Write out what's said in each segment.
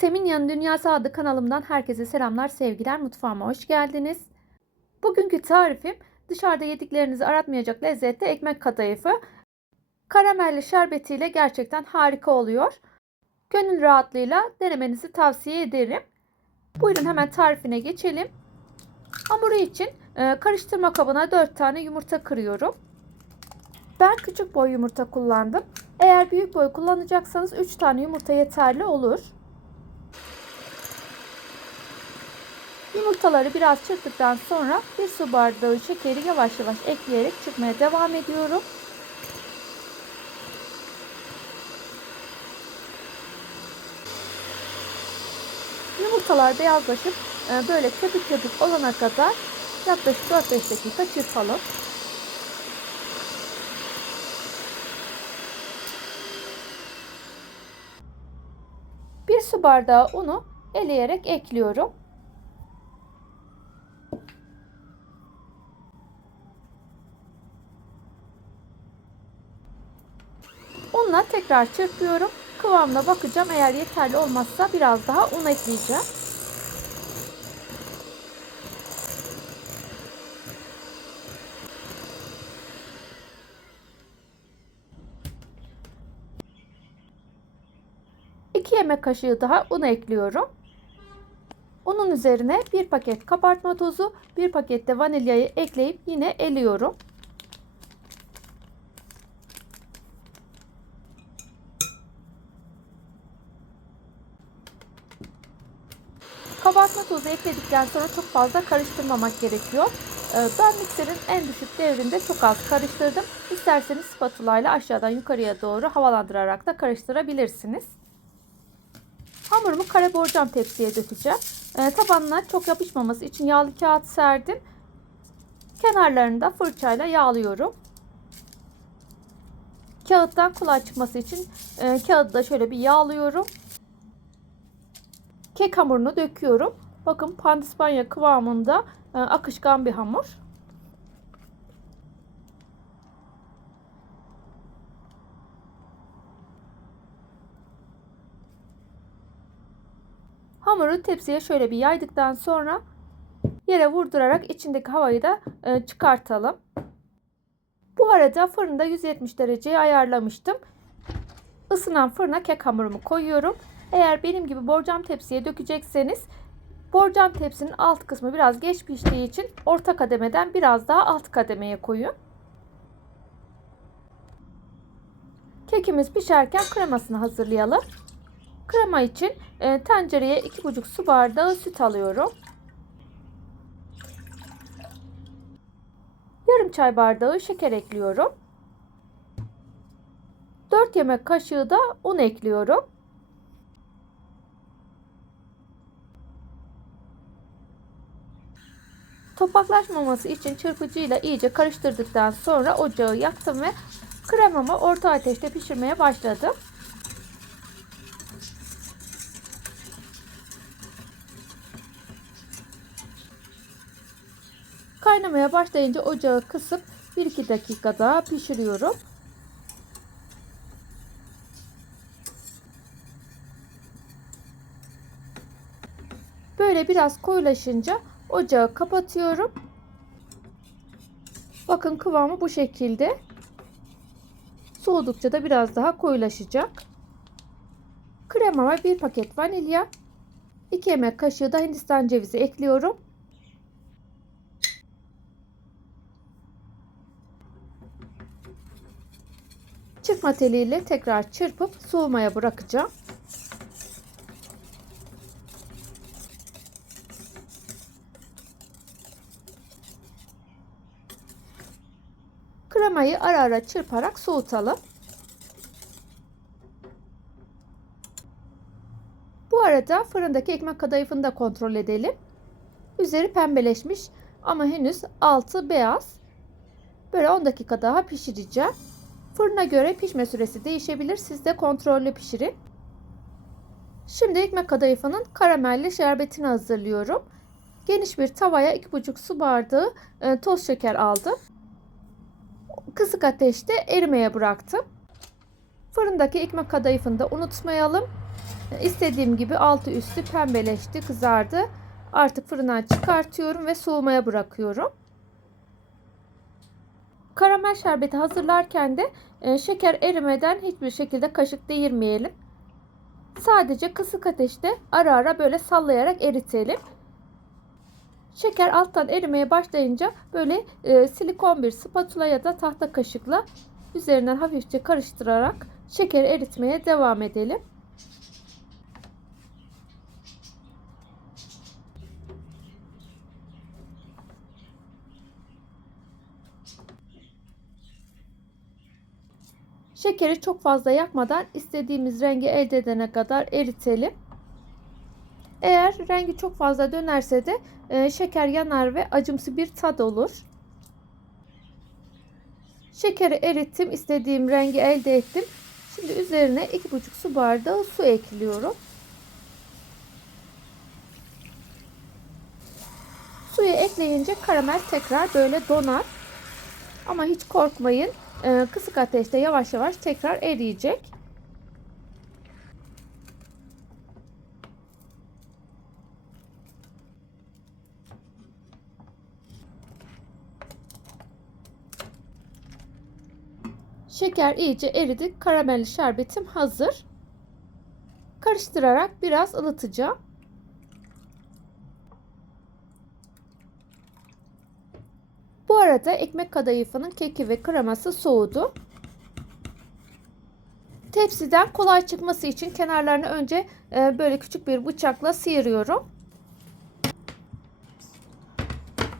Seminya'nın Dünyası adlı kanalımdan herkese selamlar, sevgiler. Mutfağıma hoş geldiniz. Bugünkü tarifim dışarıda yediklerinizi aratmayacak lezzette ekmek kadayıfı. Karamelli şerbetiyle gerçekten harika oluyor. Gönül rahatlığıyla denemenizi tavsiye ederim. Buyurun hemen tarifine geçelim. Hamuru için e, karıştırma kabına 4 tane yumurta kırıyorum. Ben küçük boy yumurta kullandım. Eğer büyük boy kullanacaksanız 3 tane yumurta yeterli olur. Yumurtaları biraz çırptıktan sonra bir su bardağı şekeri yavaş yavaş ekleyerek çırpmaya devam ediyorum. Yumurtalar beyazlaşıp e, böyle köpük köpük olana kadar yaklaşık 4-5 dakika çırpalım. Bir su bardağı unu eleyerek ekliyorum. Tekrar çırpıyorum. Kıvamına bakacağım. Eğer yeterli olmazsa biraz daha un ekleyeceğim. İki yemek kaşığı daha un ekliyorum. Unun üzerine bir paket kabartma tozu, bir paket de vanilyayı ekleyip yine eliyorum. Kabartma tozu ekledikten sonra çok fazla karıştırmamak gerekiyor. Ee, ben mikserin en düşük devrinde çok az karıştırdım. İsterseniz spatula ile aşağıdan yukarıya doğru havalandırarak da karıştırabilirsiniz. Hamurumu kare borcam tepsiye dökeceğim. Ee, tabanına çok yapışmaması için yağlı kağıt serdim. Kenarlarını da fırçayla yağlıyorum. Kağıttan kolay çıkması için e, kağıdı da şöyle bir yağlıyorum kek hamurunu döküyorum. Bakın pandispanya kıvamında e, akışkan bir hamur. Hamuru tepsiye şöyle bir yaydıktan sonra yere vurdurarak içindeki havayı da e, çıkartalım. Bu arada fırında 170 dereceye ayarlamıştım. Isınan fırına kek hamurumu koyuyorum. Eğer benim gibi borcam tepsiye dökecekseniz borcam tepsinin alt kısmı biraz geç piştiği için orta kademeden biraz daha alt kademeye koyun. Kekimiz pişerken kremasını hazırlayalım. Krema için e, tencereye 2,5 su bardağı süt alıyorum. Yarım çay bardağı şeker ekliyorum. 4 yemek kaşığı da un ekliyorum. Topaklaşmaması için çırpıcıyla iyice karıştırdıktan sonra ocağı yaktım ve kremamı orta ateşte pişirmeye başladım. Kaynamaya başlayınca ocağı kısıp 1-2 dakika daha pişiriyorum. Böyle biraz koyulaşınca Ocağı kapatıyorum. Bakın kıvamı bu şekilde. Soğudukça da biraz daha koyulaşacak. Kremama bir paket vanilya, 2 yemek kaşığı da hindistan cevizi ekliyorum. Çırpma teliyle tekrar çırpıp soğumaya bırakacağım. Kremayı ara ara çırparak soğutalım. Bu arada fırındaki ekmek kadayıfını da kontrol edelim. Üzeri pembeleşmiş ama henüz altı beyaz. Böyle 10 dakika daha pişireceğim. Fırına göre pişme süresi değişebilir. Siz de kontrollü pişirin. Şimdi ekmek kadayıfının karamelli şerbetini hazırlıyorum. Geniş bir tavaya 2,5 su bardağı e, toz şeker aldım kısık ateşte erimeye bıraktım. Fırındaki ekmek kadayıfını da unutmayalım. İstediğim gibi altı üstü pembeleşti, kızardı. Artık fırından çıkartıyorum ve soğumaya bırakıyorum. Karamel şerbeti hazırlarken de e, şeker erimeden hiçbir şekilde kaşık değirmeyelim. Sadece kısık ateşte ara ara böyle sallayarak eritelim. Şeker alttan erimeye başlayınca böyle e, silikon bir spatula ya da tahta kaşıkla üzerinden hafifçe karıştırarak şekeri eritmeye devam edelim. Şekeri çok fazla yakmadan istediğimiz rengi elde edene kadar eritelim. Eğer rengi çok fazla dönerse de e, şeker yanar ve acımsı bir tad olur. Şekeri erittim, istediğim rengi elde ettim. Şimdi üzerine 2,5 su bardağı su ekliyorum. Suyu ekleyince karamel tekrar böyle donar. Ama hiç korkmayın. Ee, kısık ateşte yavaş yavaş tekrar eriyecek. Şeker iyice eridi. Karamelli şerbetim hazır. Karıştırarak biraz ılıtacağım. Bu arada ekmek kadayıfının keki ve kreması soğudu. Tepsiden kolay çıkması için kenarlarını önce e, böyle küçük bir bıçakla sıyırıyorum.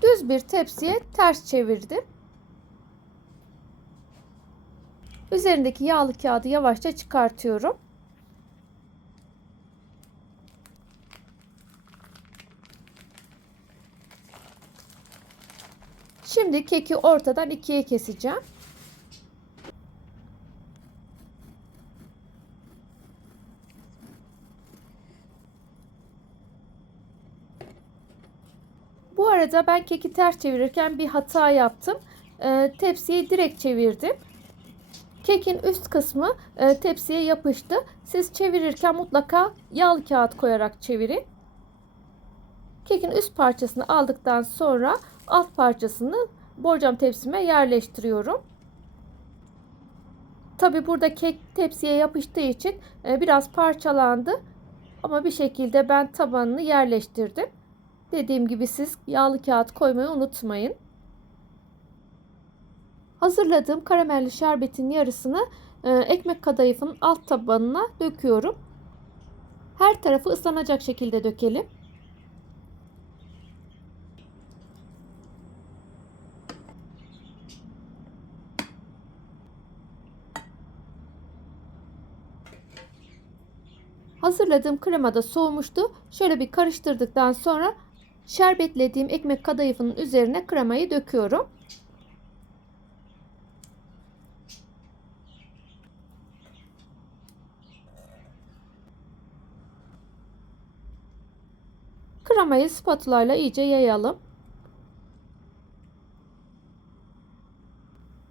Düz bir tepsiye ters çevirdim. Üzerindeki yağlı kağıdı yavaşça çıkartıyorum. Şimdi keki ortadan ikiye keseceğim. Bu arada ben keki ters çevirirken bir hata yaptım. Ee, tepsiyi direkt çevirdim. Kekin üst kısmı e, tepsiye yapıştı. Siz çevirirken mutlaka yağlı kağıt koyarak çevirin. Kekin üst parçasını aldıktan sonra alt parçasını borcam tepsime yerleştiriyorum. Tabi burada kek tepsiye yapıştığı için e, biraz parçalandı. Ama bir şekilde ben tabanını yerleştirdim. Dediğim gibi siz yağlı kağıt koymayı unutmayın. Hazırladığım karamelli şerbetin yarısını e, ekmek kadayıfının alt tabanına döküyorum. Her tarafı ıslanacak şekilde dökelim. Hazırladığım krema da soğumuştu. Şöyle bir karıştırdıktan sonra şerbetlediğim ekmek kadayıfının üzerine kremayı döküyorum. Kremayı spatula ile iyice yayalım.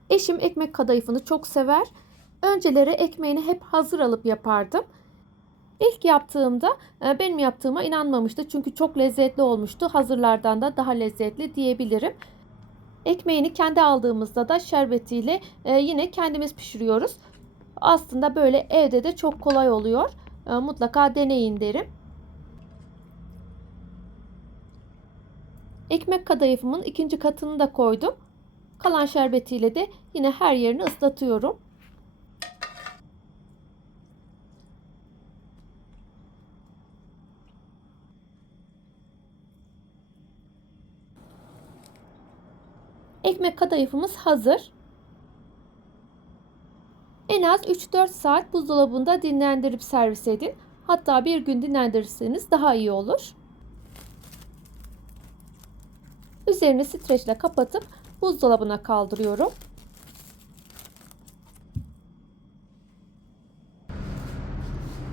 Eşim ekmek kadayıfını çok sever. Önceleri ekmeğini hep hazır alıp yapardım. İlk yaptığımda e, benim yaptığıma inanmamıştı. Çünkü çok lezzetli olmuştu. Hazırlardan da daha lezzetli diyebilirim. Ekmeğini kendi aldığımızda da şerbetiyle e, yine kendimiz pişiriyoruz. Aslında böyle evde de çok kolay oluyor. E, mutlaka deneyin derim. Ekmek kadayıfımın ikinci katını da koydum. Kalan şerbetiyle de yine her yerini ıslatıyorum. Ekmek kadayıfımız hazır. En az 3-4 saat buzdolabında dinlendirip servis edin. Hatta bir gün dinlendirirseniz daha iyi olur. Üzerini streçle kapatıp buzdolabına kaldırıyorum.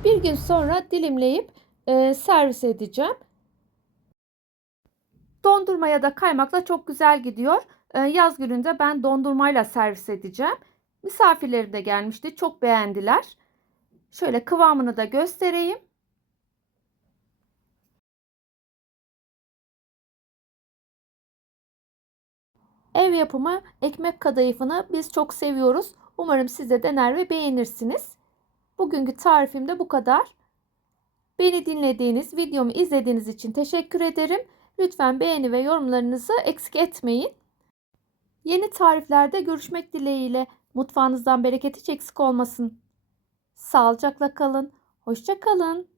Bir gün sonra dilimleyip e, servis edeceğim. Dondurma ya da kaymakla çok güzel gidiyor. E, yaz gününde ben dondurmayla servis edeceğim. Misafirlerim de gelmişti. Çok beğendiler. Şöyle kıvamını da göstereyim. Ev yapımı ekmek kadayıfını biz çok seviyoruz. Umarım siz de dener ve beğenirsiniz. Bugünkü tarifim de bu kadar. Beni dinlediğiniz, videomu izlediğiniz için teşekkür ederim. Lütfen beğeni ve yorumlarınızı eksik etmeyin. Yeni tariflerde görüşmek dileğiyle. Mutfağınızdan bereket hiç eksik olmasın. Sağlıcakla kalın. Hoşça kalın.